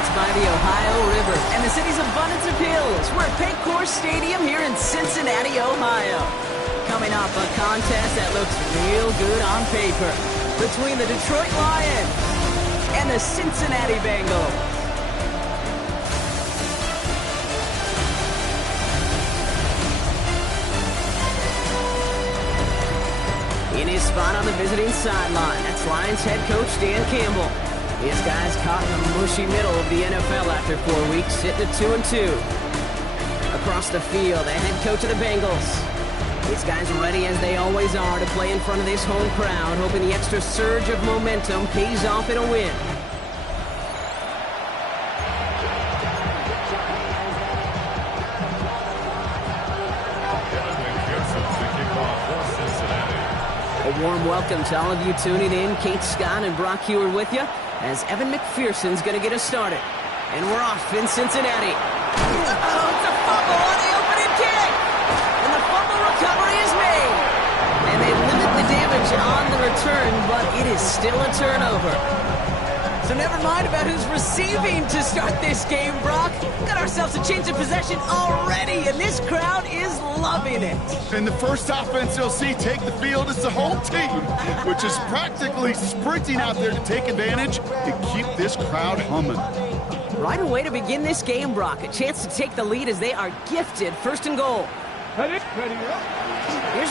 flanked by the Ohio River and the city's abundance of hills. We're at Paycor Stadium here in Cincinnati, Ohio. Coming off a contest that looks real good on paper between the Detroit Lions and the Cincinnati Bengals. In his spot on the visiting sideline, that's Lions head coach Dan Campbell. This guy's caught in the mushy middle of the NFL after 4 weeks, sitting at 2-2. Across the field, the head coach of the Bengals. These guys ready as they always are to play in front of this home crowd, hoping the extra surge of momentum pays off in a win. A warm welcome to all of you tuning in. Kate Scott and Brock Hewer with you as Evan McPherson's going to get us started. And we're off in Cincinnati. Uh-oh, it's a fumble on the opening kick. And the fumble recovery is made. And they limit the damage on the return, but it is still a turnover. So never mind about who's receiving to start this game, Brock. Got ourselves a change of possession already, and this crowd is loving it. And the first offense you'll see take the field is the whole team, which is practically sprinting out there to take advantage and keep this crowd humming. Right away to begin this game, Brock. A chance to take the lead as they are gifted first and goal. Here's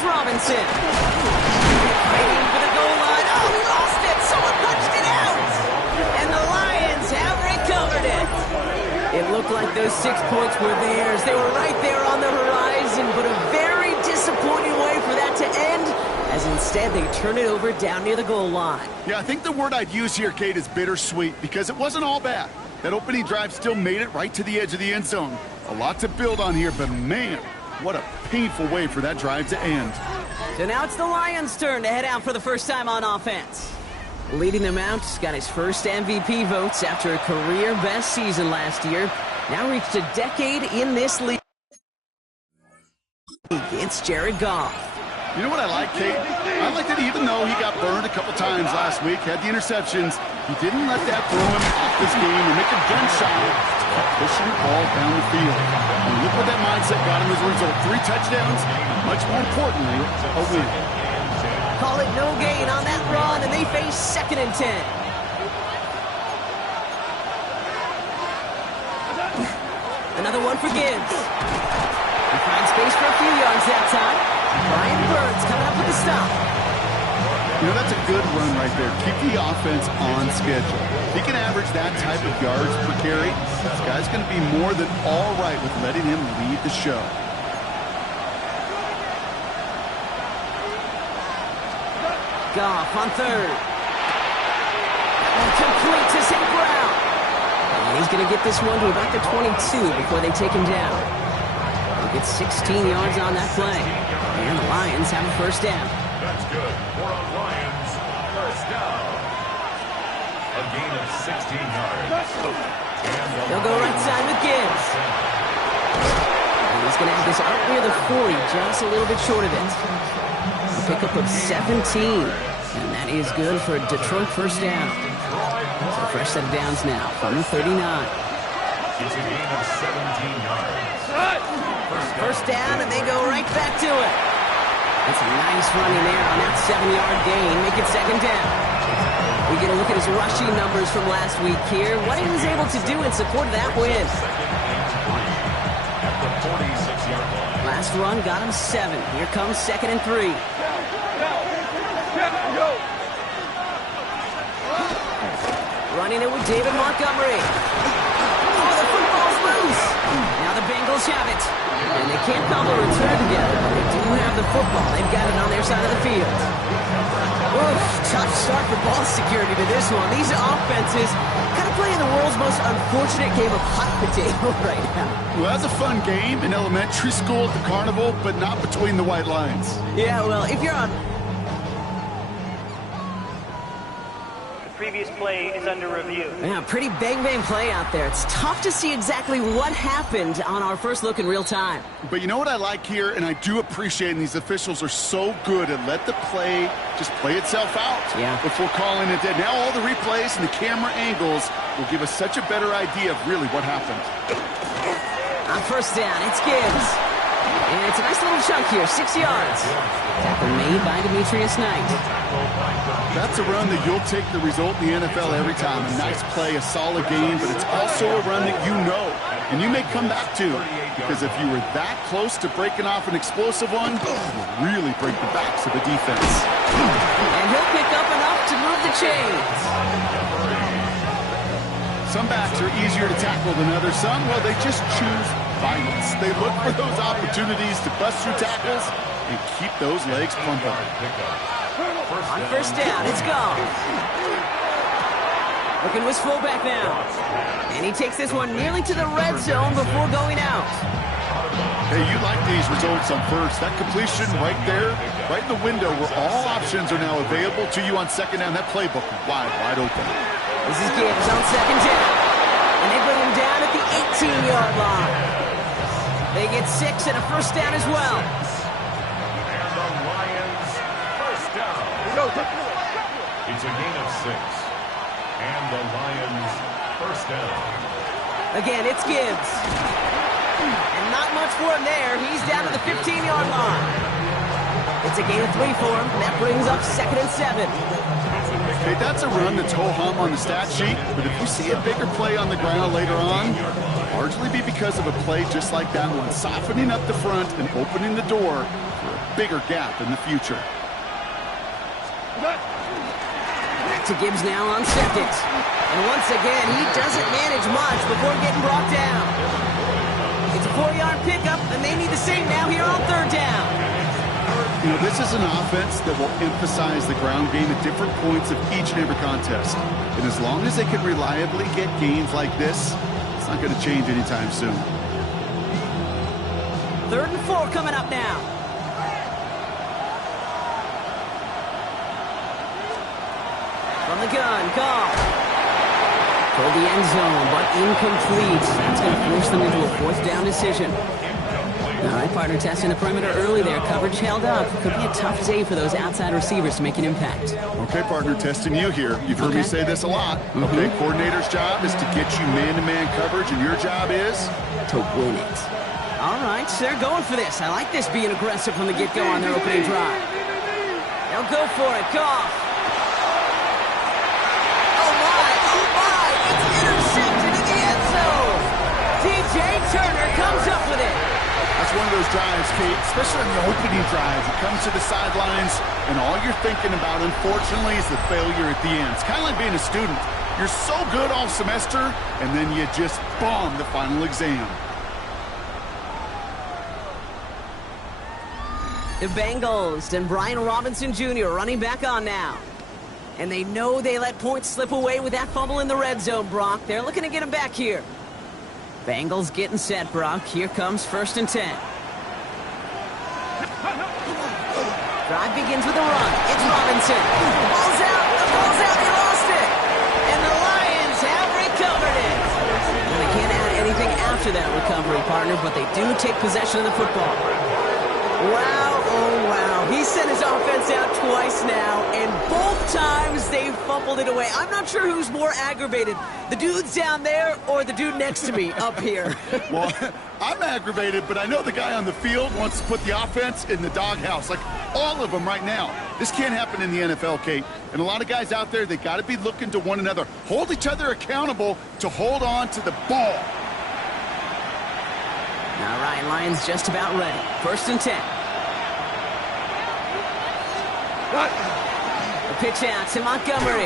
Robinson. Waiting for the goal line. Oh, he lost it. Someone punched it out. And the Lions have recovered it. It looked like those 6 points were theirs. They were right there on the horizon, but a very disappointing way for that to end, as instead they turn it over down near the goal line. Yeah, I think the word I'd use here, Kate, is bittersweet, because it wasn't all bad. That opening drive still made it right to the edge of the end zone. A lot to build on here, but man, what a painful way for that drive to end. So now it's the Lions' turn to head out for the first time on offense. Leading them out, got his first MVP votes after a career-best season last year. Now reached a decade in this league. It's Jared Goff. You know what I like, Kate? I like that even though he got burned a couple times last week, had the interceptions, he didn't let that throw him off this game and make a gun shot to keep pushing the ball down the field. And look what that mindset got him as a result. 3 touchdowns, much more importantly, a win. Call it no gain on that run, and they face 2nd and 10. Another one for Gibbs. He finds space for a few yards that time. Brian Burns coming up with the stop. You know, that's a good run right there. Keep the offense on schedule. If he can average that type of yards per carry, this guy's going to be more than all right with letting him lead the show. Goff on 3rd. Complete to St. Brown. And he's going to get this one to about the 22 before they take him down. He'll get 16 yards on that play. And the Lions have a first down. That's good. For a Lions first down. A gain of 16 yards. They'll go right side with Gibbs. And he's going to have this up near the 40, just a little bit short of it. A pickup of 17. And that is good for a Detroit first down. So a fresh set of downs now from the 39. It's a gain of 17 yards. First down, and they go right back to it. That's a nice running there on that 7-yard gain. Make it 2nd down. We get a look at his rushing numbers from last week here. What he was able to do in support of that win. At the 46-yard line. Last run got him 7. Here comes 2nd and 3. Running it with David Montgomery. Oh, the football's loose. Now the Bengals have it. And they can't cobble a return together, but they do have the football. They've got it on their side of the field. Oof, tough start for ball security to this one. These offenses kind of playing the world's most unfortunate game of hot potato right now. Well, that's a fun game in elementary school at the carnival, but not between the white lines. Yeah, well, if you're on... previous play is under review. Yeah, pretty bang-bang play out there. It's tough to see exactly what happened on our first look in real time. But you know what I like here, and I do appreciate, and these officials are so good at let the play just play itself out before calling it dead. Now all the replays and the camera angles will give us such a better idea of really what happened. On first down, it's Gibbs. And it's a nice little chunk here, 6 yards. Tackle made by Demetrius Knight. That's a run that you'll take the result in the NFL every time. A nice play, a solid game, but it's also a run that you know and you may come back to. Because if you were that close to breaking off an explosive one, it will really break the backs of the defense. And he'll pick up enough to move the chains. Some backs are easier to tackle than others. Some, well, they just choose violence. They look for those opportunities to bust through tackles and keep those legs pumping. On first down, it's gone. Looking with fullback now. And he takes this one nearly to the red zone before going out. Hey, you like these results on first. That completion right there, right in the window where all options are now available to you on second down. That playbook wide open. This is Gibbs on second down. And they bring him down at the 18-yard line. They get 6 and a first down as well. And the Lions first down. It's a gain of 6. And the Lions first down. Again, it's Gibbs. And not much for him there. He's down to the 15-yard line. It's a gain of 3 for him. That brings up 2nd and 7. Okay, that's a run that's ho-hum on the stat sheet, but if you see a bigger play on the ground later on, largely be because of a play just like that one, softening up the front and opening the door for a bigger gap in the future. Back to Gibbs now on second. And once again, he doesn't manage much before getting brought down. It's a 4-yard pickup, and they need the same now here on third down. You know, this is an offense that will emphasize the ground game at different points of each and every contest. And as long as they can reliably get gains like this, it's not going to change anytime soon. 3rd and 4 coming up now. From the gun, Goff. Toward the end zone, but incomplete. That's going to force them into a 4th down decision. All right, partner, testing the perimeter early there. Coverage held up. Could be a tough day for those outside receivers to make an impact. Okay, partner, testing you here. You've heard me say this a lot. Okay, coordinator's job is to get you man-to-man coverage, and your job is? To win it. All right, so they're going for this. I like this being aggressive from the get-go on their opening drive. They'll go for it. Goff. Oh, my. It's intercepted in the end zone. DJ Turner comes up with it. That's one of those drives, Kate, especially on the opening drive. You come to the sidelines, and all you're thinking about, unfortunately, is the failure at the end. It's kind of like being a student. You're so good all semester, and then you just bomb the final exam. The Bengals and Brian Robinson Jr. running back on now. And they know they let points slip away with that fumble in the red zone, Brock. They're looking to get him back here. Bengals getting set, Brock. Here comes 1st and 10. Drive begins with a run. It's Robinson. The ball's out. He lost it. And the Lions have recovered it. Well, they can't add anything after that recovery, partner, but they do take possession of the football. Wow, oh wow. He sent his offense out twice now, and both times they fumbled it away. I'm not sure who's more aggravated, the dudes down there or the dude next to me up here. Well, I'm aggravated, but I know the guy on the field wants to put the offense in the doghouse, like all of them right now. This can't happen in the NFL, Kate. And a lot of guys out there, they got to be looking to one another. Hold each other accountable to hold on to the ball. All right, Lions just about ready. 1st and 10. The pitch out to Montgomery.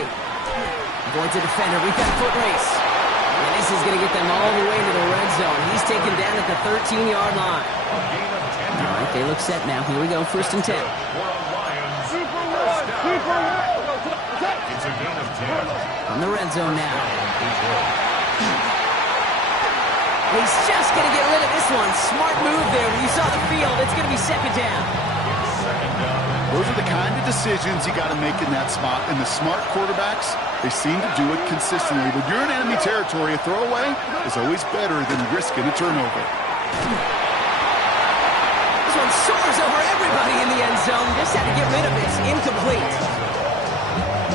Avoids a defender. We've got a foot race. And this is going to get them all the way to the red zone. He's taken down at the 13-yard line. All right, they look set now. Here we go, 1st and 10. It's a gain of 10. On the red zone now. He's just going to get rid of this one. Smart move there. When you saw the field, it's going to be 2nd down. second down. Those are the kind of decisions you got to make in that spot. And the smart quarterbacks, they seem to do it consistently. When you're in enemy territory, a throwaway is always better than risking a turnover. This one soars over everybody in the end zone. Just had to get rid of it. Incomplete.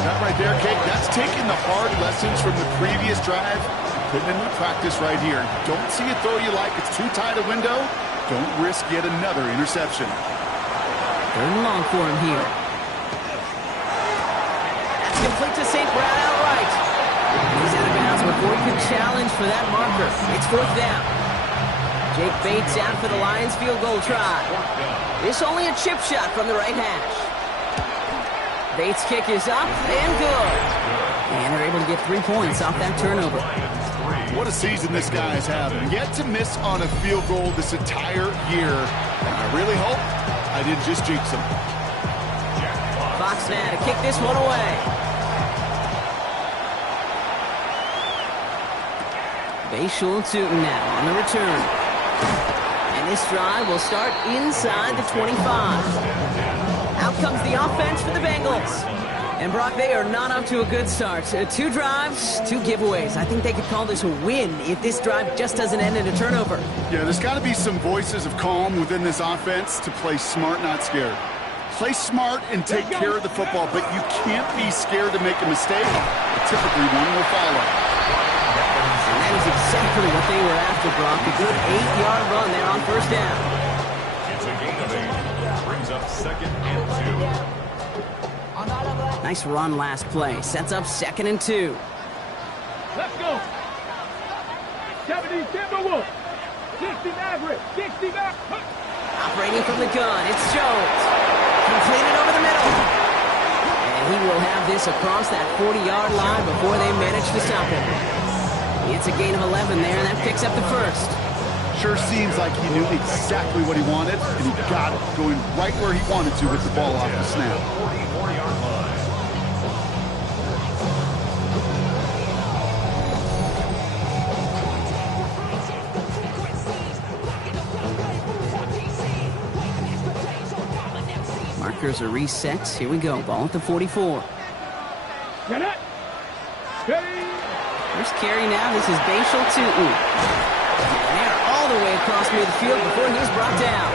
That right there, Kate, that's taking the hard lessons from the previous drive and putting it into practice right here. Don't see a throw you like. It's too tight a window. Don't risk yet another interception. Third and long for him here. That's complete to St. Brown outright. He's out of bounds before he can challenge for that marker. It's fourth down. Jake Bates out for the Lions field goal try. This only a chip shot from the right hash. Bates' kick is up and good. And they're able to get 3 points off that turnover. What a season this guy is having. Yet to miss on a field goal this entire year. And I really hope I didn't just jinx him. Fox now to kick this one away. Bayshul Tootin now on the return. And this drive will start inside the 25. Out comes the offense for the Bengals. And Brock, they are not up to a good start. 2 drives, 2 giveaways. I think they could call this a win if this drive just doesn't end in a turnover. Yeah, there's got to be some voices of calm within this offense to play smart, not scared. Play smart and take care of the football, but you can't be scared to make a mistake. Typically, one will follow. And that is exactly what they were after, Brock. A good 8-yard run there on first down. It's a gain of 8. Brings up second and 2. Nice run last play. Sets up second and 2. Let's go. 70 Timberwolves. 60 Maverick. 60 Maverick. Operating from the gun, it's Jones. Completed over the middle. And he will have this across that 40-yard line before they manage to stop him. It's a gain of 11 there, and that picks up the first. Sure seems like he knew exactly what he wanted, and he got it, going right where he wanted to with the ball off the snap. 44-yard line. Markers are reset. Here we go. Ball at the 44. Get it. Steady. First carry now. This is Bayshul Tootin. And they're all the way across midfield before he's brought down.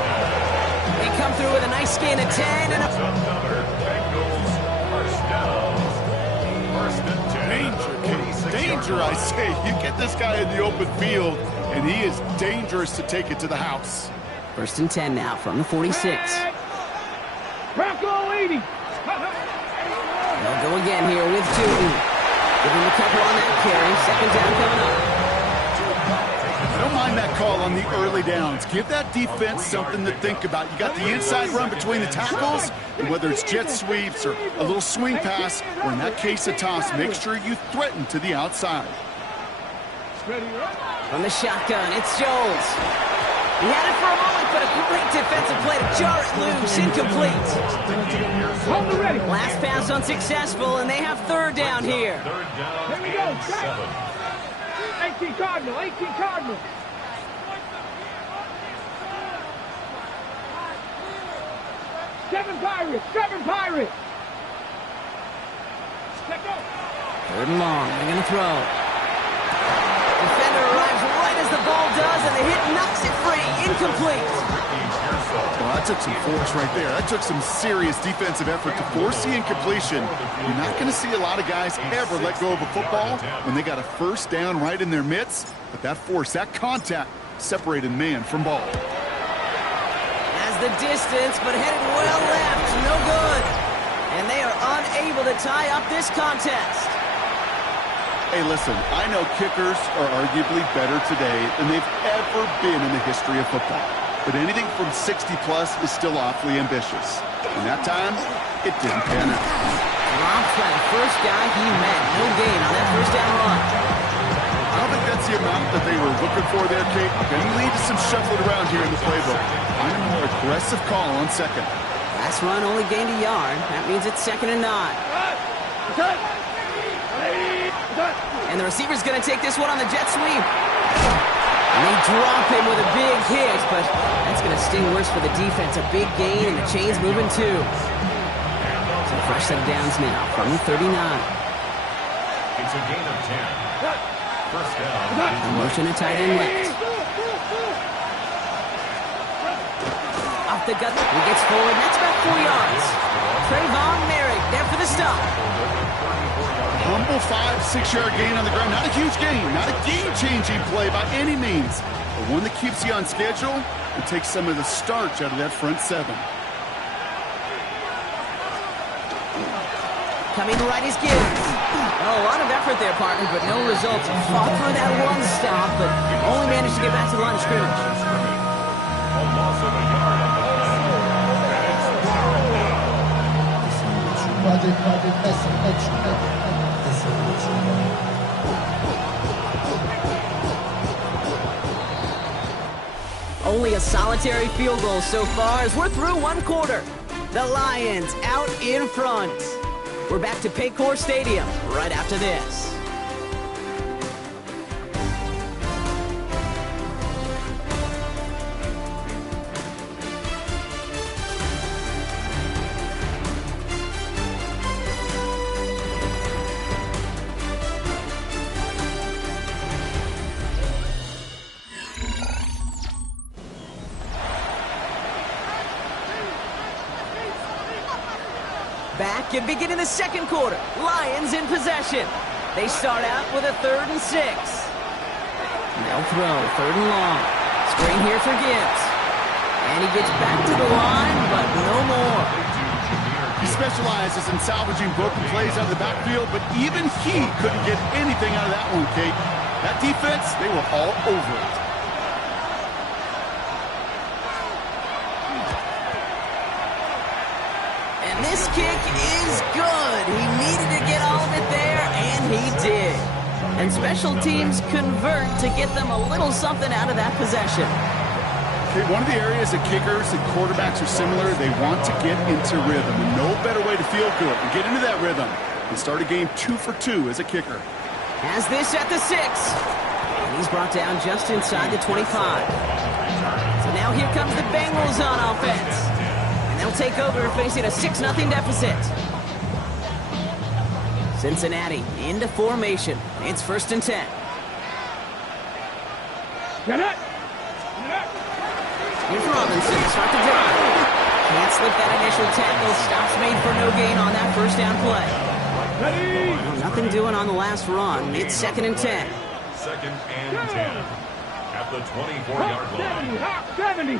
They come through with a nice gain of 10. And Another Bengals first down. First and 10. Danger, I say. You get this guy in the open field, and he is dangerous to take it to the house. first and 10 now from the 46. Bronco 80. They'll go again here with Tootin. Give him a couple on that carry. Second down coming up. I don't mind that call on the early downs. Give that defense something to think about. You got the inside run between the tackles, and whether it's jet sweeps or a little swing pass, or in that case a toss, make sure you threaten to the outside. From the shotgun, it's Jones. He had it for a moment, but a great defensive play to jar it loose. Incomplete. Hold the ready. Last pass unsuccessful, and they have third down here. Third down Here we go. and 7. 18 Cardinal. 18 Cardinal. Seven Pirates. 7 Pirates. Let's go. Third and long. They're going to throw. Defender arrives right as the ball does, and the hit knocks it free. Incomplete. Well, that took some force right there. That took some serious defensive effort to force the incompletion. You're not going to see a lot of guys ever let go of a football when they got a first down right in their midst. But that force, that contact, separated man from ball. Has the distance, but headed well left. No good. And they are unable to tie up this contest. Hey, listen, I know kickers are arguably better today than they've ever been in the history of football. But anything from 60-plus is still awfully ambitious. And that time, it didn't pan out. Dropped by the first guy he met. No gain on that first down run. I don't think that's the amount that they were looking for there, Kate. Going to lead to some shuffling around here in the playbook. Find a more aggressive call on second. Last run only gained a yard. That means it's second and 9. And the receiver's going to take this one on the jet sweep. And they drop him with a big hit, but that's going to sting worse for the defense. A big gain, and the chain's moving too. So fresh set of downs now from the 39. It's a gain of 10. First down. Motion to tight end left. Off the gut. He gets forward. That's about 4 yards. Trayvon Merrick there for the stop. Humble 5-6 yard gain on the ground. Not a huge gain. Not a game-changing play by any means. But one that keeps you on schedule and takes some of the starch out of that front seven. Coming right is Gibbs. Oh, a lot of effort there, partner, but no results. Fought through that one stop, but only managed to get back to the line of scrimmage. A loss of a yard on the Only a solitary field goal so far as we're through one quarter. The Lions out in front. We're back to Paycor Stadium right after this. Back and beginning the second quarter. Lions in possession. They start out with a 3rd and 6. They'll throw 3rd and long. Screen here for Gibbs. And he gets back to the line, but no more. He specializes in salvaging broken plays out of the backfield, but even he couldn't get anything out of that one, Kate. That defense, they were all over it. And this kick is good. He needed to get all of it there, and he did. And special teams convert to get them a little something out of that possession. Okay, one of the areas that kickers and quarterbacks are similar, they want to get into rhythm. And no better way to feel good and get into that rhythm than start a game 2 for 2 as a kicker. Has this at the 6. And he's brought down just inside the 25. So now here comes the Bengals on offense. They'll take over facing a 6-0 deficit. Cincinnati into formation. It's 1st and 10. Get it! Here's Robinson. Start the drive. Can't slip that initial tackle. Stops made for no gain on that first down play. Ready! Well, nothing doing on the last run. It's 2nd and 10. 2nd and 10. At the 24-yard line. Hot 70!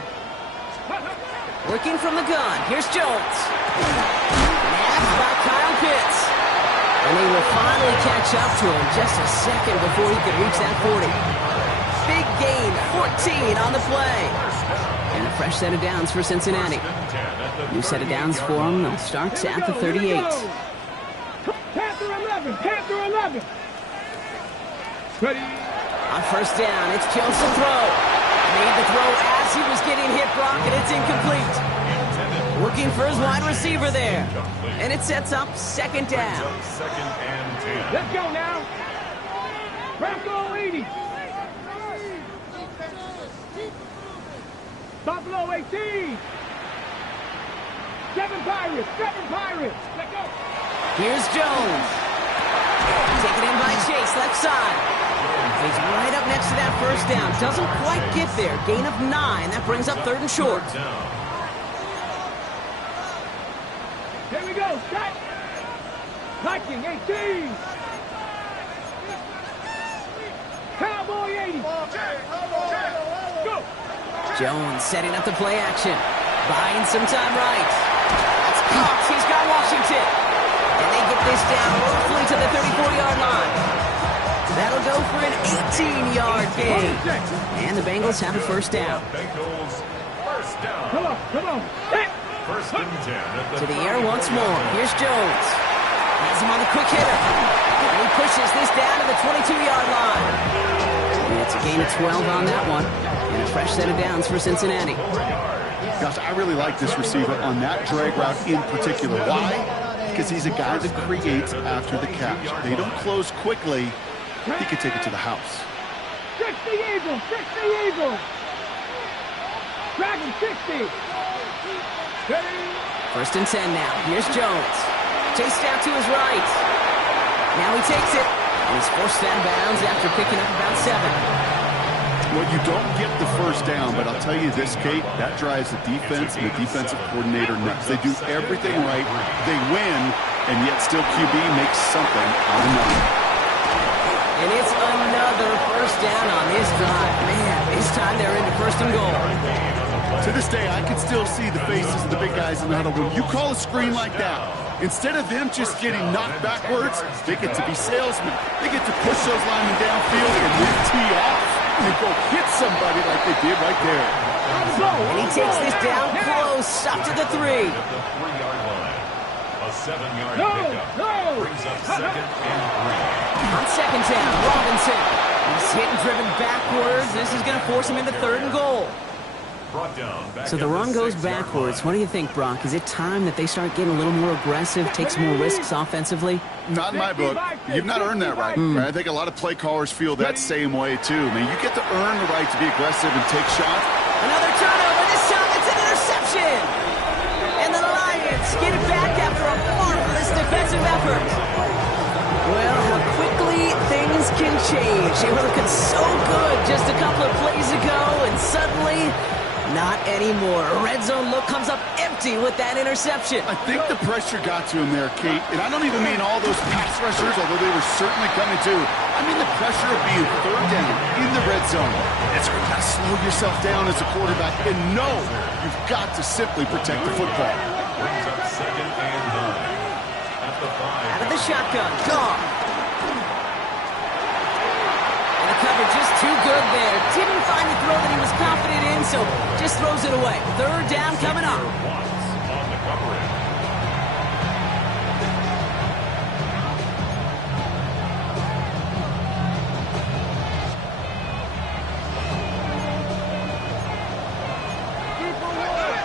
Working from the gun. Here's Jones. Nabbed by Kyle Pitts. And they will finally catch up to him just a second before he could reach that 40. Big gain, 14 on the play. And a fresh set of downs for Cincinnati. New set of downs for them. They'll start at the 38. Panther 11! Panther 11! Ready! On 1st down, it's Kills the throw. Made the throw as he was getting hit, Brock, and it's incomplete. Looking for his wide receiver there. And it sets up 2nd down. 2nd and 10. Let's go now! Bronco 80! Buffalo 18! 7 Pirates! 7 Pirates! Let's go! Here's Jones. Taken in by Chase, left side. He's right up next to that 1st down. Doesn't quite get there. Gain of 9. That brings up 3rd and short. Here we go. Set. Viking 18. Cowboy 80. Go. Jones setting up the play action. Buying some time right. That's Cox. He's got Washington. And they get this down roughly to the 34-yard line. That'll go for an 18-yard gain. And the Bengals have a 1st down. Bengals 1st down. Come on, come on. Hey. 1st and 10. To the air once more. Here's Jones. Has him on the quick hitter. And he pushes this down to the 22-yard line. And it's a gain of 12 on that one. And a fresh set of downs for Cincinnati. Gosh, I really like this receiver on that drag route in particular. Why? Because he's a guy that creates after the catch. They don't close quickly. He could take it to the house. 60 Eagles, 60 Eagles. Dragon 60. Ready? 1st and 10 now. Here's Jones. Chased out to his right. Now he takes it. And he's forced out of bounds after picking up about 7. Well, you don't get the first down, but I'll tell you this, Kate, that drives the defense and the defensive coordinator nuts. They do everything right. They win, and yet still QB makes something out of nothing. And it's another first down on this drive. Man, this time they're into 1st and goal. To this day, I can still see the faces of the big guys in the huddle. When you call a screen like that, instead of them just getting knocked backwards, they get to be salesmen. They get to push those linemen downfield and then tee off and go hit somebody like they did right there. And he takes this down close, up to the 3. The 3-yard line. A 7-yard pickup. Brings up 2nd and 3. On 2nd down, Robinson. He's hit and driven backwards. This is going to force him into 3rd and goal. So the run goes backwards. What do you think, Brock? Is it time that they start getting a little more aggressive, take some more risks offensively? Not in my book. You've not earned that right. I think a lot of play callers feel that same way, too. I mean, you get to earn the right to be aggressive and take shots. Another turnover. This time it's an interception. And the Lions get it back after a marvelous defensive effort. Well, how quickly things can change. They were looking so good just a couple of plays ago, and suddenly, not anymore. A red zone look comes up empty with that interception. I think the pressure got to him there, Kate. And I don't even mean all those pass rushers, although they were certainly coming too. I mean the pressure of being 3rd down in the red zone. That's where you got to slow yourself down as a quarterback and know you've got to simply protect the football. Brings up 2nd and 9. At the 5. Out of the shotgun. Gone. And the cover just too good there. Didn't find the throw that he was confident in, so just throws it away. 3rd down coming up. On the coverage.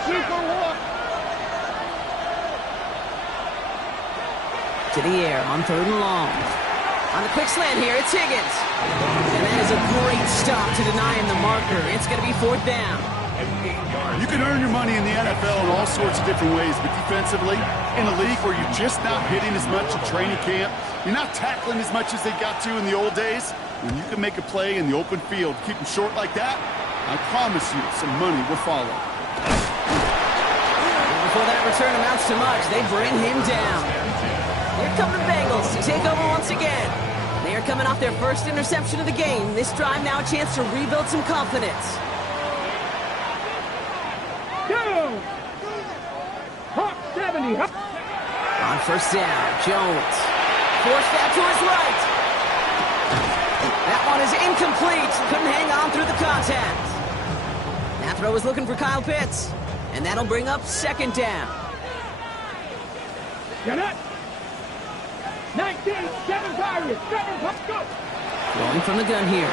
Super walk. To the air on 3rd and long. On the quick slant here, it's Higgins. And that is a great stop to deny him the marker. It's going to be 4th down. You can earn your money in the NFL in all sorts of different ways, but defensively, in a league where you're just not hitting as much in training camp, you're not tackling as much as they got to in the old days, when you can make a play in the open field, keep them short like that, I promise you some money will follow. Before that return amounts to much, they bring him down. Here come the Bengals to take over once again. They are coming off their first interception of the game. This drive now a chance to rebuild some confidence. Down. Hawk 70. On 1st down, Jones. Forced out to his right. That one is incomplete. Couldn't hang on through the contact. That throw is looking for Kyle Pitts. And that'll bring up 2nd down. Get it. 19, 7 Pirates, 7 Pirates, go! Rolling from the gun here.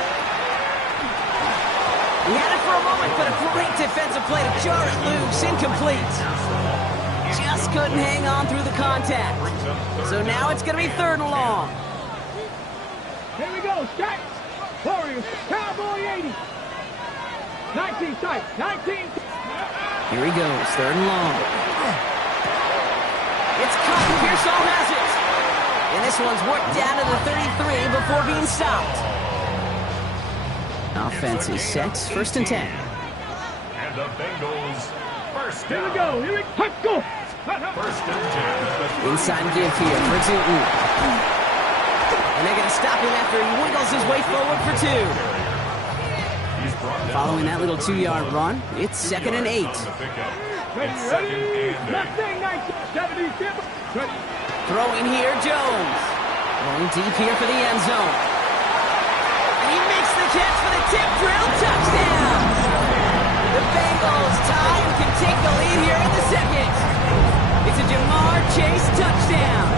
He had it for a moment, but a great defensive play to jar it loose. Incomplete. Just couldn't hang on through the contact. So now it's going to be 3rd and long. Here we go, stack. Warriors, Cowboy 80. 19 tight, 19. Here he goes, 3rd and long. It's caught, and Pearsall has it. And this one's worked down to the 33 before being stopped. Offense is set. 1st and 10. And the Bengals first Here down. we go, here we go. 1st and 10. Inside give here for Zooten. And they're going to stop him after he wiggles his way forward for 2. Following that little 2-yard run, it's 2nd and 8. Ready? Mustang 1970. Ready. Throwing here, Jones. Going deep here for the end zone. And he makes the catch for the tip drill touchdown. The Bengals tie and can take the lead here in the 2nd. It's a Jamar Chase touchdown.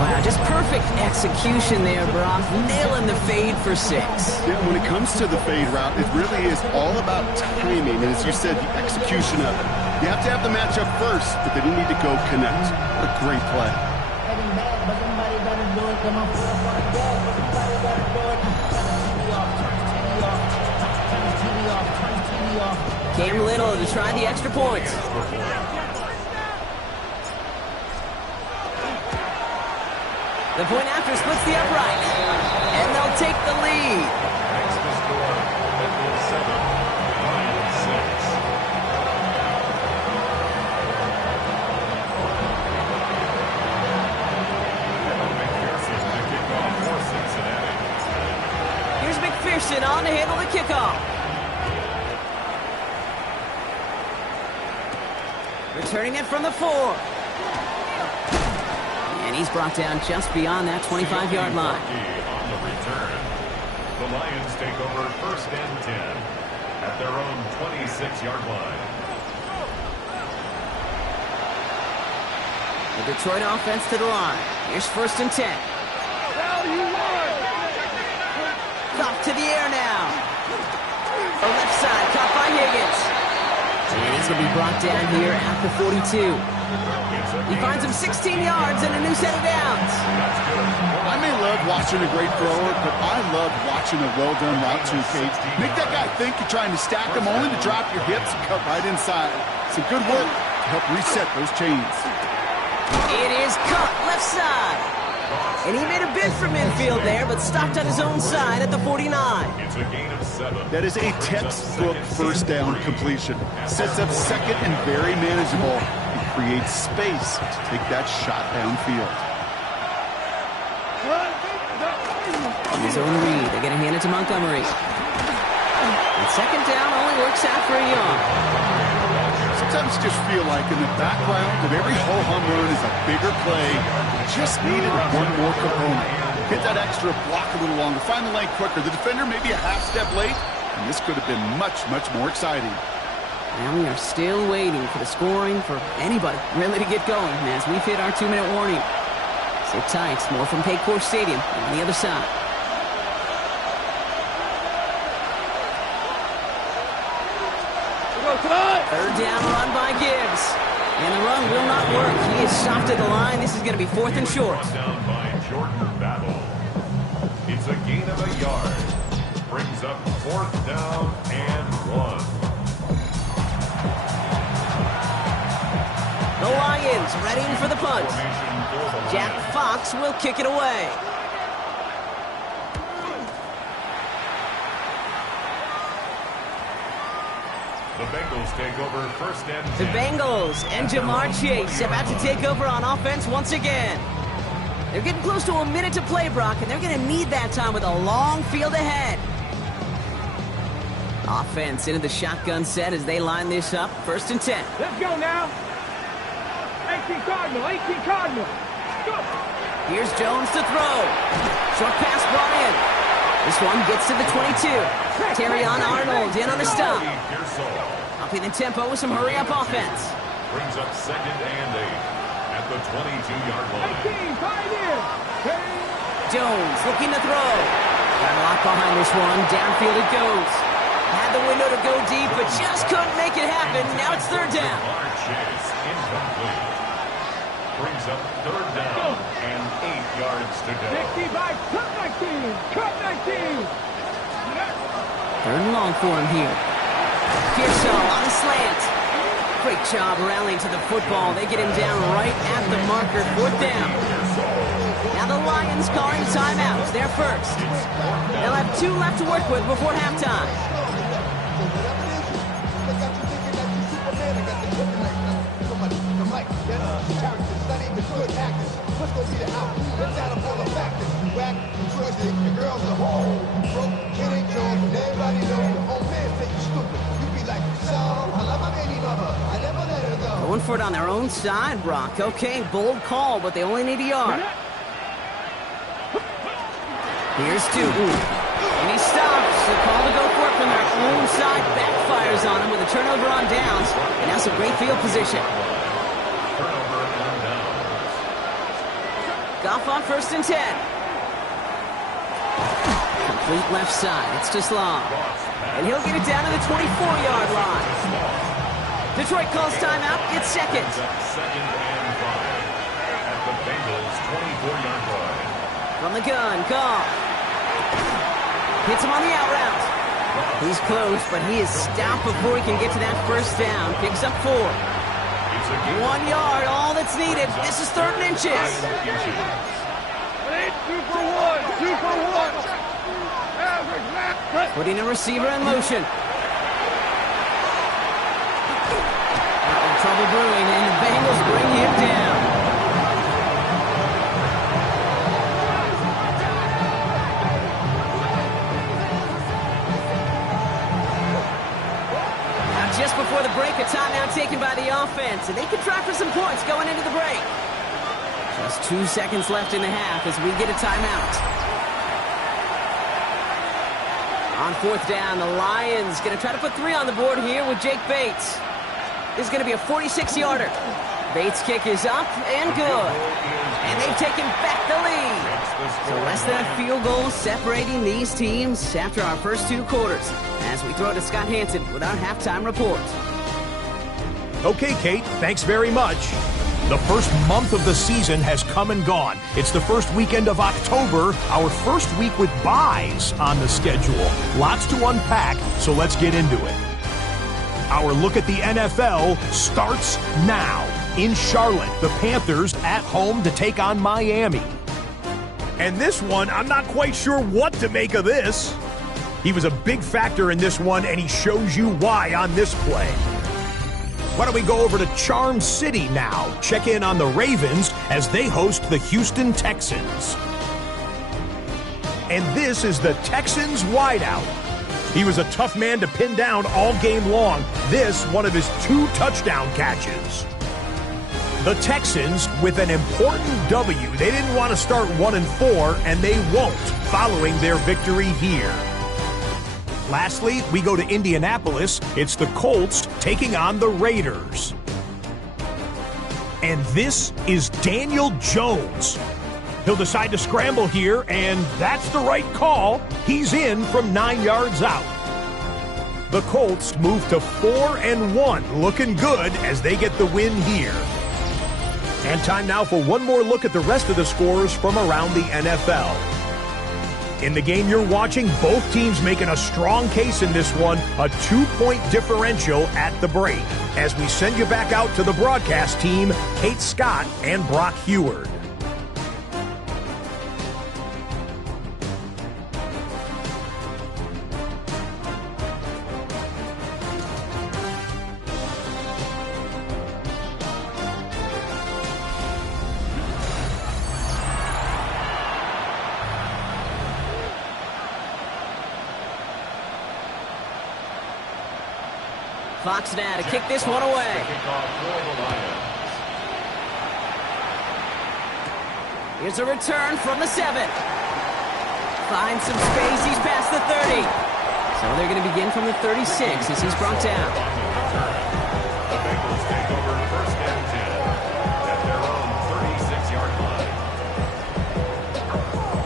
Wow, just perfect execution there, Brock. Nailing the fade for 6. Yeah, when it comes to the fade route, it really is all about timing. And as you said, the execution of it. You have to have the matchup first, but then you need to go connect. What a great play. Cam Little to try the extra points. The point after splits the upright, and they'll take the lead. Next to score, Bengals 7, Lions 6. Evan McPherson to kick off for Cincinnati. Here's McPherson on to handle the kickoff. Returning it from the 4. And he's brought down just beyond that 25-yard line. On the return, the Lions take over 1st and 10 at their own 26-yard line. The Detroit offense to the line. Here's 1st and 10. Off to the air now. The left side, caught by Higgins. And he's going to be brought down here at the 42. He finds him 16 yards and a new set of downs. I may love watching a great thrower, but I love watching a well-done route too, Kate. Make that guy think you're trying to stack him only to drop your hips and cut right inside. Some good work to help reset those chains. It is cut left side. And he made a bid for midfield there, but stopped on his own side at the 49. It's a gain of 7. That is a textbook first down completion. Sets up second and very manageable. It creates space to take that shot downfield. On his own read, they're going to hand it to Montgomery. And 2nd down only works out for a yard. Sometimes just feel like in the background of every ho-hum run is a bigger play. Just needed one more component. Hit that extra block a little longer. Find the lane quicker. The defender may be a half step late, and this could have been much, much more exciting. And we are still waiting for the scoring for anybody really to get going as we've hit our 2-minute warning. Sit tight. More from Paycor Stadium on the other side. Third down run by Gibbs. And the run will not work. He is stopped at the line. This is going to be 4th and short. Down by Jordan Battle. It's a gain of a yard. Brings up 4th down and 1. The Lions readying for the punt. Jack Fox will kick it away. The Bengals take over 1st and 10. The Bengals and Jamar Chase about to take over on offense once again. They're getting close to a minute to play, Brock, and they're going to need that time with a long field ahead. Offense into the shotgun set as they line this up. 1st and 10. Let's go now. 18 Cardinal, 18 Cardinal. Go. Here's Jones to throw. Short pass brought in. This one gets to the 22. Terrion Arnold in on the stop. Upping the tempo with some hurry-up offense. Brings up 2nd and 8 at the 22-yard line. 18, Pioneer. Jones looking to throw. Got a lot behind this one. Downfield it goes. Had the window to go deep, but just couldn't make it happen. Now it's 3rd down. Chase incomplete. Brings up 3rd down and 8 yards to go. 65, cut 19, cut 19. 3rd and long for him here. Pearsall on the slant. Great job rallying to the football. They get him down right at the marker. 4th down. Now the Lions calling timeouts. They're first. They'll have 2 left to work with before halftime. Going for it on their own side, Brock. Okay, bold call, but they only need a yard. Here's Tootin. And he stops. The call to go for it from their own side backfires on him with a turnover on downs. And now some great field position. Goff on 1st and 10. Complete left side. It's to Sloan. And he'll get it down to the 24-yard line. Detroit calls timeout. It's seconds. 2nd and 5 at the Bengals 24-yard line. From the gun, Goff. Hits him on the out route. He's close, but he is stopped before he can get to that first down. Picks up 4. 1 yard, all that's needed. This is 3rd and inches. 2 for 1. 2 for 1. Putting a receiver in motion. Trouble brewing, and the Bengals bring him down. Now, just before the break, a timeout taken by the offense, and they can try for some points going into the break. Just 2 seconds left in the half as we get a timeout. On 4th down, the Lions going to try to put 3 on the board here with Jake Bates. This is going to be a 46-yarder. Bates' kick is up and good. And they've taken back the lead. So less than a field goal separating these teams after our first 2 quarters. As we throw to Scott Hansen with our halftime report. Okay, Kate, thanks very much. The first month of the season has come and gone. It's the first weekend of October, our first week with byes on the schedule. Lots to unpack, so let's get into it. Our look at the NFL starts now. In Charlotte, the Panthers at home to take on Miami. And this one, I'm not quite sure what to make of this. He was a big factor in this one, and he shows you why on this play. Why don't we go over to Charm City now? Check in on the Ravens as they host the Houston Texans. And this is the Texans wideout. He was a tough man to pin down all game long. This, one of his 2 touchdown catches. The Texans with an important W. They didn't want to start 1-4, and they won't following their victory here. Lastly, we go to Indianapolis. It's the Colts taking on the Raiders. And this is Daniel Jones. He'll decide to scramble here, and that's the right call. He's in from 9 yards out. The Colts move to 4-1, looking good as they get the win here. And time now for one more look at the rest of the scores from around the NFL. In the game you're watching, both teams making a strong case in this one, a 2-point differential at the break. As we send you back out to the broadcast team, Kate Scott and Brock Heward. Fox now to kick this one away. Here's a return from the 7. Finds some space. He's past the 30. So they're going to begin from the 36 as he's brought down. The Bengals take over 1st and 10 at their own 36-yard line.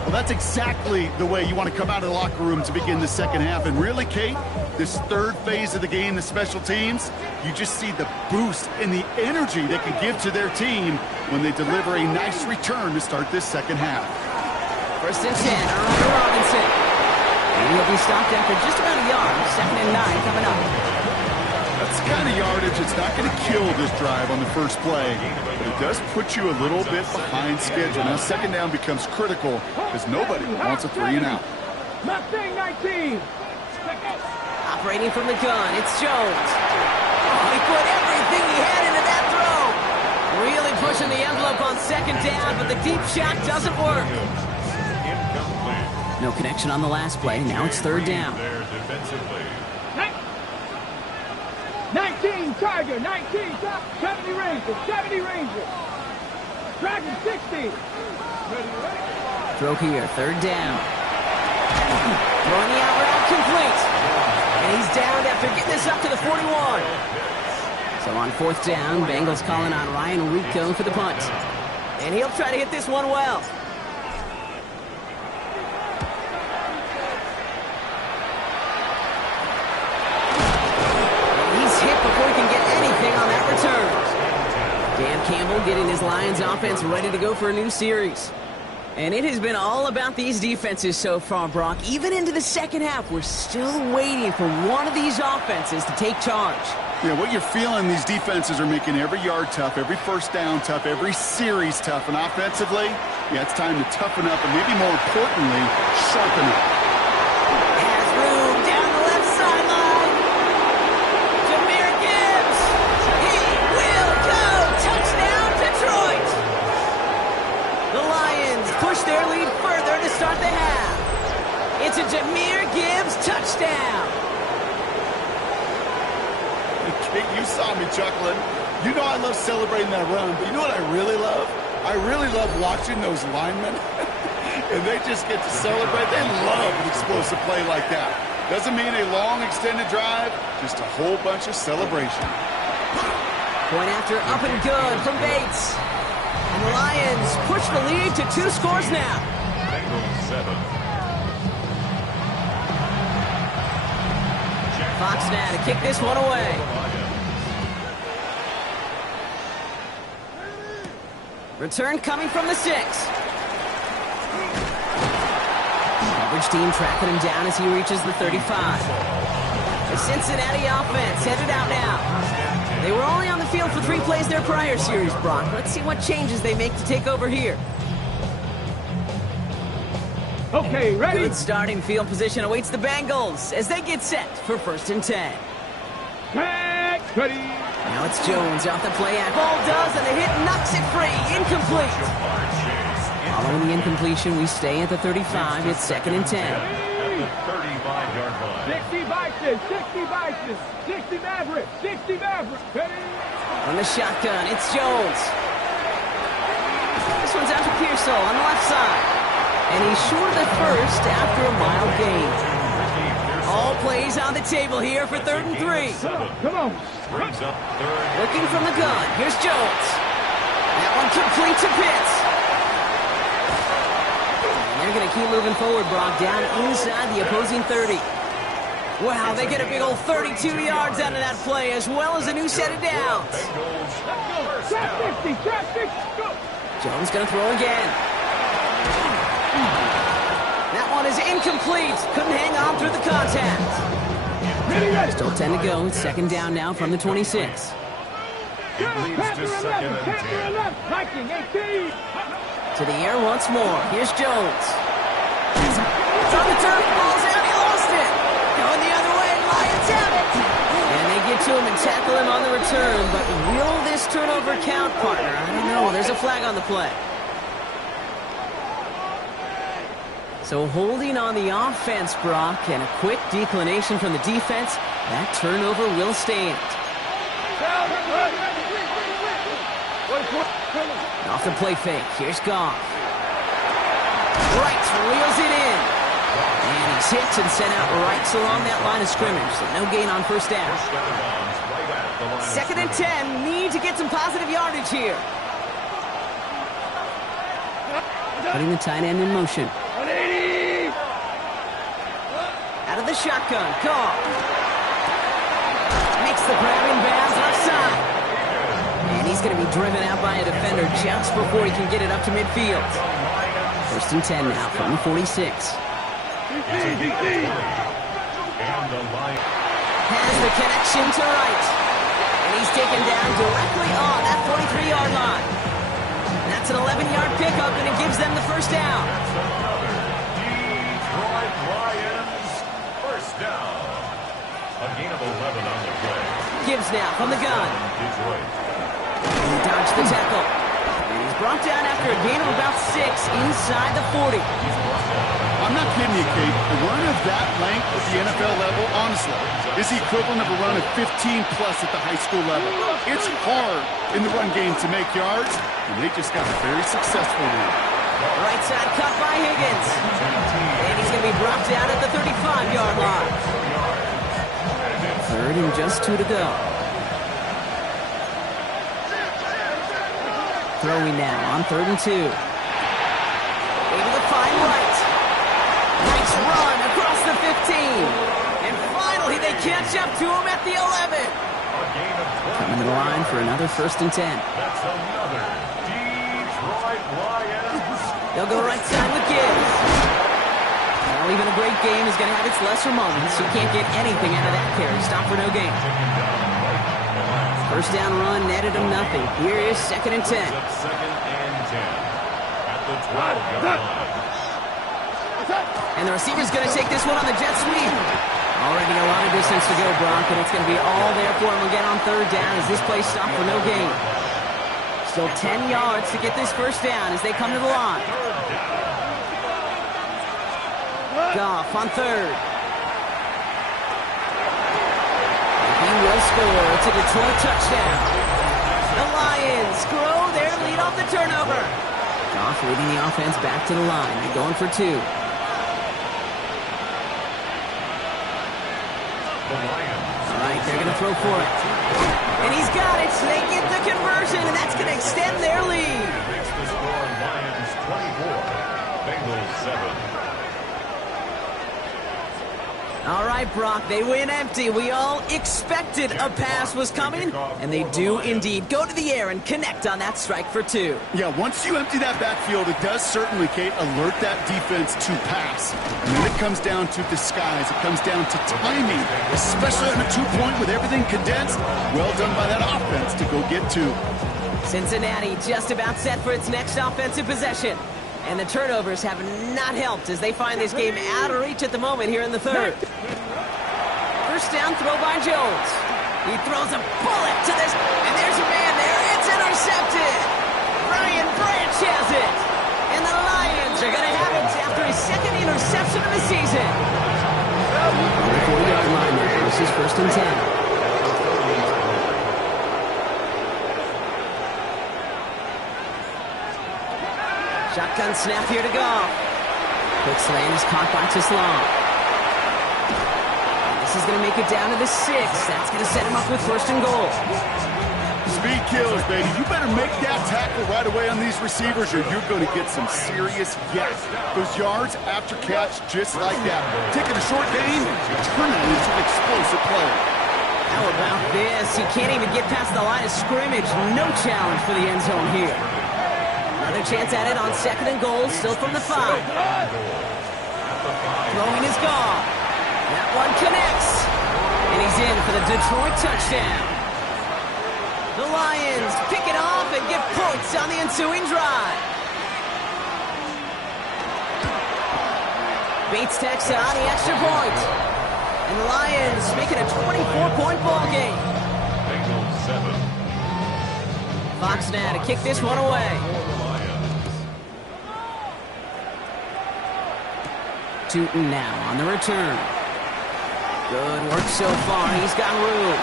Well, that's exactly the way you want to come out of the locker room to begin the second half. And really, Kate, this 3rd phase of the game, the special teams, you just see the boost and the energy they can give to their team when they deliver a nice return to start this second half. 1st and 10, Earl Robinson. And he'll be stopped after just about a yard. 2nd and 9 coming up. That's the kind of yardage it's not going to kill this drive on the first play, but it does put you a little bit behind schedule. Now 2nd down becomes critical because nobody wants a 3-and-out. Mustang 19. Operating from the gun, it's Jones. Oh, he put everything he had into that throw. Really pushing the envelope on 2nd down, but the deep shot doesn't work. No connection on the last play. Now it's 3rd down. 19 Tiger, 19 70 Ranger, 70 Ranger. Dragon 60. Throw here, 3rd down. Throwing the out route complete. And he's down after getting this up to the 41. So on 4th down, Bengals calling on Ryan Rico for the punt. And he'll try to hit this one well. And he's hit before he can get anything on that return. Dan Campbell getting his Lions offense ready to go for a new series. And it has been all about these defenses so far, Brock. Even into the second half, we're still waiting for one of these offenses to take charge. Yeah, what you're feeling, these defenses are making every yard tough, every first down tough, every series tough. And offensively, yeah, it's time to toughen up and maybe more importantly, sharpen up. Has room down the left sideline. Jahmyr Gibbs. He will go. Touchdown, Detroit. The Lions push their lead further to start the half. It's a Jahmyr Gibbs touchdown. Kate, you saw me chuckling. You know I love celebrating that run, but you know what I really love? I really love watching those linemen. And they just get to celebrate. They love an explosive play like that. Doesn't mean a long extended drive, just a whole bunch of celebration. Point after up and good from Bates. And the Lions push the lead to 2 scores now. Bengals 7. Fox now to kick this one away. Return coming from the 6. Coverage team tracking him down as he reaches the 35. The Cincinnati offense headed out now. They were only on the field for 3 plays their prior series, Brock. Let's see what changes they make to take over here. Okay, ready? Good starting field position awaits the Bengals as they get set for 1st and 10. Back, ready. Now it's Jones off the play act. Ball does, and the hit knocks it free. Incomplete. Following the incompletion, we stay at the 35. It's 2nd and 10. At the 35-yard line. 60 Vikings, 60 Vikings, 60 Mavericks, 60 Mavericks. Ready? On the shotgun, it's Jones. This one's out to Pearsall on the left side. And he's short of the first after a mild gain. All plays on the table here for 3rd and 3. Come on. Brings up 3rd. Looking from the gun. Here's Jones. That one complete to Pitts. And they're going to keep moving forward, Brock, down inside the opposing 30. Wow, they get a big old 32 yards out of that play, as well as a new set of downs. Trap 50, trap 50, go. Jones going to throw again. That one is incomplete. Couldn't hang on through the contact. Still 10 to go. It's 2nd down now from the 26. It leads to 2nd and 10. Viking 18. To the air once more. Here's Jones. It's on the turf. Ball's out. He lost it. Going the other way. Lions have it. And they get to him and tackle him on the return. But will this turnover count, partner? I don't know. There's a flag on the play. So holding on the offense, Brock, and a quick declination from the defense, that turnover will stand. Off the play fake, here's Goff. Wright reels it in. And he's hit and sent out Wright along that line of scrimmage, so no gain on 1st down. 2nd and 10, need to get some positive yardage here. Putting the tight end in motion. 180. Out of the shotgun, Goff. Makes the grab in bounds left side. And he's going to be driven out by a defender just before he can get it up to midfield. 1st and 10 now from the 46. Has the connection to Wright. And he's taken down directly on that 43-yard line. That's an 11-yard pickup, and it gives them the 1st down. Detroit Lions, 1st down. A gain of 11 on the play. Gibbs now from the gun. Detroit. He dodged the tackle. And he's brought down after a gain of about 6 inside the 40. I'm not kidding you, Kate. A run of that length at the NFL level, honestly, is the equivalent of a run of 15-plus at the high school level. It's hard in the run game to make yards, and they just got a very successful one. Right side cut by Higgins. And he's going to be brought down at the 35-yard line. 3rd and just 2 to go. Throwing now on 3rd and 2. Able to find Wright. Nice run across the 15. And finally they catch up to him at the 11. Coming to the line for another 1st and 10. That's another Detroit Lions They'll go right side with Gibbs. Well, even a great game is going to have its lesser moments. You can't get anything out of that carry. Stop for no gain. First down run netted him nothing. Here is 2nd and 10. Second and 10 at the 12-yard line. And the receiver's going to take this one on the jet sweep. Already a lot of distance to go, Brock, and it's going to be all there for him again on 3rd down as this play stopped for no gain. Still 10 yards to get this first down as they come to the line. Goff on 3rd. He will score. It's a Detroit touchdown. The Lions grow their lead off the turnover. Goff leading the offense back to the line. They're going for 2. All right, they're going to throw for it. And he's got it. They get the conversion, and that's going to extend their lead. Makes the score Lions 24, Bengals 7. All right, Brock, they win empty. We all expected a pass was coming, and they do indeed go to the air and connect on that strike for 2. Yeah, once you empty that backfield, it does certainly, Kate, alert that defense to pass. And then it comes down to disguise. It comes down to timing, especially on a 2-point with everything condensed. Well done by that offense to go get 2. Cincinnati just about set for its next offensive possession. And the turnovers have not helped as they find this game out of reach at the moment here in the 3rd. First down throw by Jones. He throws a bullet to this, and there's a man there. It's intercepted. Brian Branch has it. And the Lions are going to have it after his 2nd interception of the season. On the 40-yard line there. This is 1st and 10. Shotgun snap here to go. Quick slant is caught by Tislam. This is going to make it down to the 6. That's going to set him up with 1st and goal. Speed kills, baby. You better make that tackle right away on these receivers or you're going to get some serious yes. Those yards after catch just like that. Taking a short gain, turning it into an explosive play. How about this? He can't even get past the line of scrimmage. No challenge for the end zone here. Another chance at it on 2nd and goal, still from the 5. Throwing is gone. That one connects. And he's in for the Detroit touchdown. The Lions pick it off and get points on the ensuing drive. Bates tacks on the extra point. And the Lions make it a 24-point ball game. Bengals 7. Fox now to kick this one away. Tootin now on the return. Good work so far. He's got room.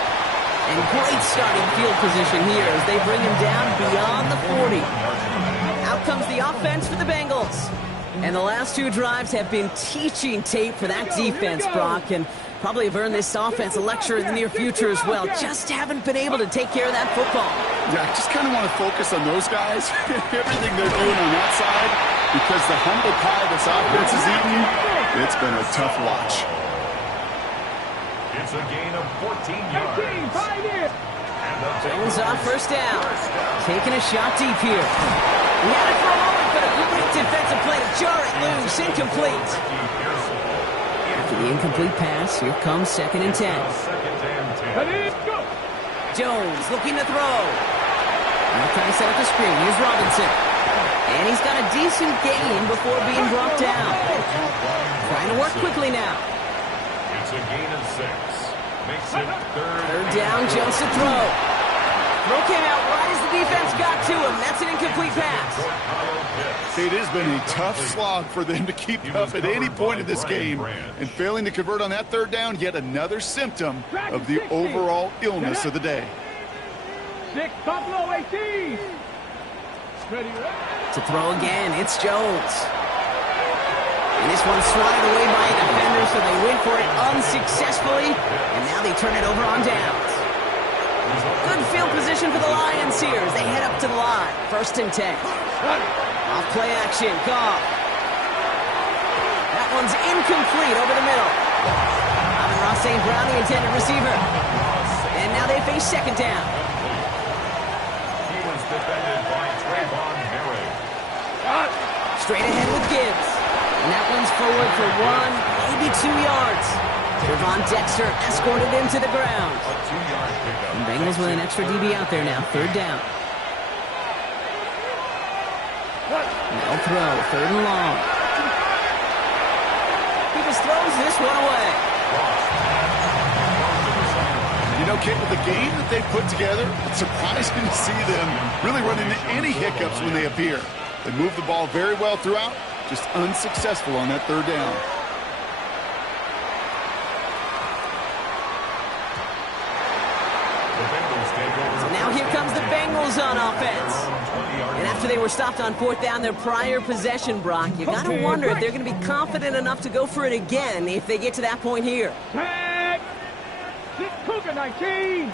And great starting field position here as they bring him down beyond the 40. Out comes the offense for the Bengals. And the last 2 drives have been teaching tape for that defense, Brock, and probably have earned this offense a lecture in the near future as well. Just haven't been able to take care of that football. Yeah, I just kind of want to focus on those guys, everything they're doing on that side, because the humble pie this offense is eating, it's been a tough watch. It's a gain of 14 yards. Jones on 1st down. Taking a shot deep here. He had it for a moment, but a great defensive play to jar it loose. Incomplete. After the incomplete pass, here comes 2nd and 10. Jones looking to throw. Now trying to set up the screen. Here's Robinson. And he's got a decent gain before being brought down. Trying to work quickly now. It's a gain of 6. Makes it 3rd down, Jones to throw. Throw came out right as the defense got to him. That's an incomplete pass. It has been a tough slog for them to keep up at any point in this game. And failing to convert on that 3rd down, yet another symptom of the overall illness of the day. 6, Buffalo 18. To throw again, it's Jones. And this one's swatted away by a defender, so they went for it unsuccessfully. And now they turn it over on downs. Good field position for the Lions here as they head up to the line. 1st and 10. Off play action, Goff. That one's incomplete over the middle. Amon-Ra St. Brown, the intended receiver. And now they face 2nd down. He was defended by Trayvon Harris. Straight ahead with Gibbs. And that one's forward for 1, maybe 2 yards. Devon Dexter escorted him to the ground. A 2-yard pickup. And Bengals with an extra DB out there now, 3rd down. No throw, 3rd and long. He just throws this one away. You know, Kate, with the game that they've put together, it's surprising to see them really run into any hiccups when they appear. They move the ball very well throughout, just unsuccessful on that 3rd down. So now here comes the Bengals on offense. And after they were stopped on 4th down their prior possession, Brock, you got to wonder if they're going to be confident enough to go for it again if they get to that point here. Tag. Cougar 19.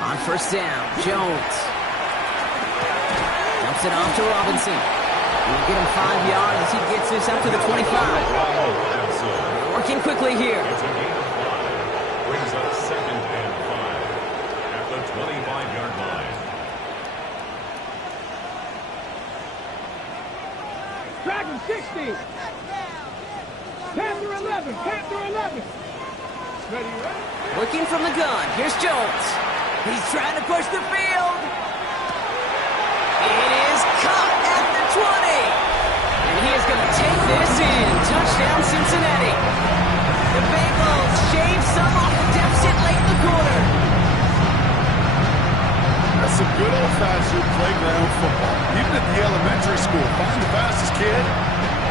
On 1st down, Jones. Dumps it off to Robinson. He'll get him 5 yards as he gets this up to the 25. They're working quickly here. It's a gain of 5. Brings up 2nd and 5 at the 25-yard line. Dragon 60. Panther 11. Panther 11. Ready, ready. Looking from the gun. Here's Jones. He's trying to push the field. It is caught at the 20. And he is going to take this in. Touchdown, Cincinnati. The Bengals shave some off the deficit late in the quarter. That's some good old-fashioned playground football. Even at the elementary school, find the fastest kid,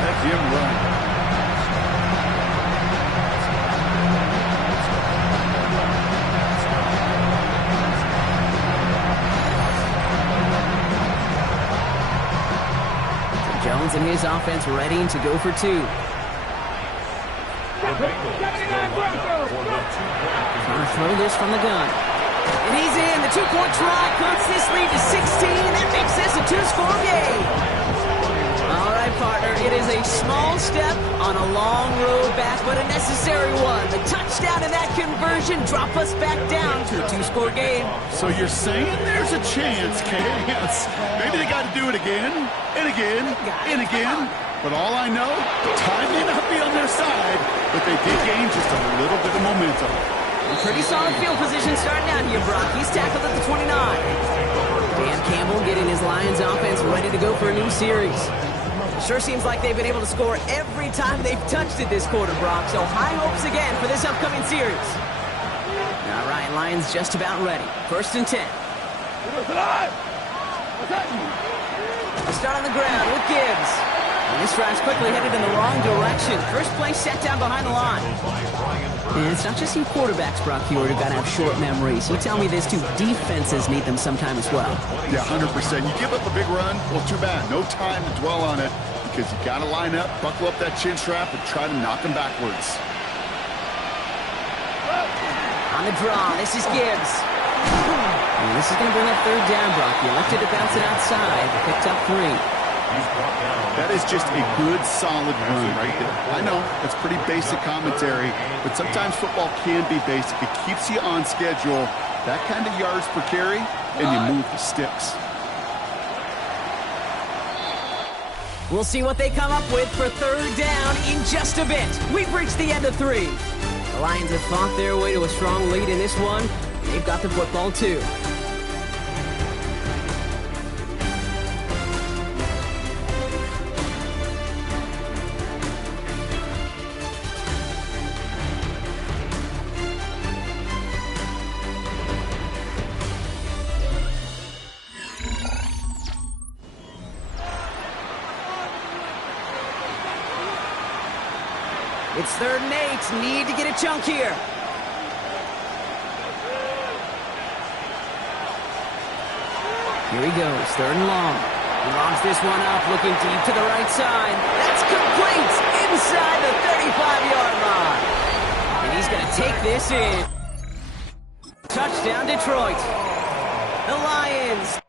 let him run. Jones and his offense ready to go for 2. The Bengals will line up for the 2-point Trying to throw this from the gun. And he's in. The 2-point try cuts this lead to 16. That makes this a 2-score game. All right, partner. It is a small step on a long road back, but a necessary one. The touchdown and that conversion drop us back down to a 2-score game. So you're saying there's a chance, Chance. Maybe they got to do it again, and again, and again. But all I know, time may not be on their side, but they did gain just a little bit of momentum. Pretty solid field position starting out here, Brock. He's tackled at the 29. Dan Campbell getting his Lions offense ready to go for a new series. Sure seems like they've been able to score every time they've touched it this quarter, Brock. So high hopes again for this upcoming series. All right, Lions just about ready. 1st and 10. They start on the ground with Gibbs. And this drive's quickly headed in the wrong direction. First play set down behind the line. And it's not just you quarterbacks, Brock Hewitt, who got to have short memories. You tell me this too, defenses need them sometime as well. Yeah, 100%. You give up a big run, well, too bad. No time to dwell on it because you got to line up, buckle up that chin strap, and try to knock them backwards. On the draw, this is Gibbs. And this is going to bring up 3rd down, Brock. You elected to bounce it outside. Picked up 3. That is just a good, solid run right there. I know, that's pretty basic commentary, but sometimes football can be basic. It keeps you on schedule, that kind of yards per carry, and you move the sticks. We'll see what they come up with for 3rd down in just a bit. We've reached the end of 3. The Lions have fought their way to a strong lead in this one. They've got the football, too. It's 3rd and 8. Need to get a chunk here. Here he goes. 3rd and long. He launches this one up, looking deep to the right side. That's complete inside the 35-yard line. And he's going to take this in. Touchdown, Detroit. The Lions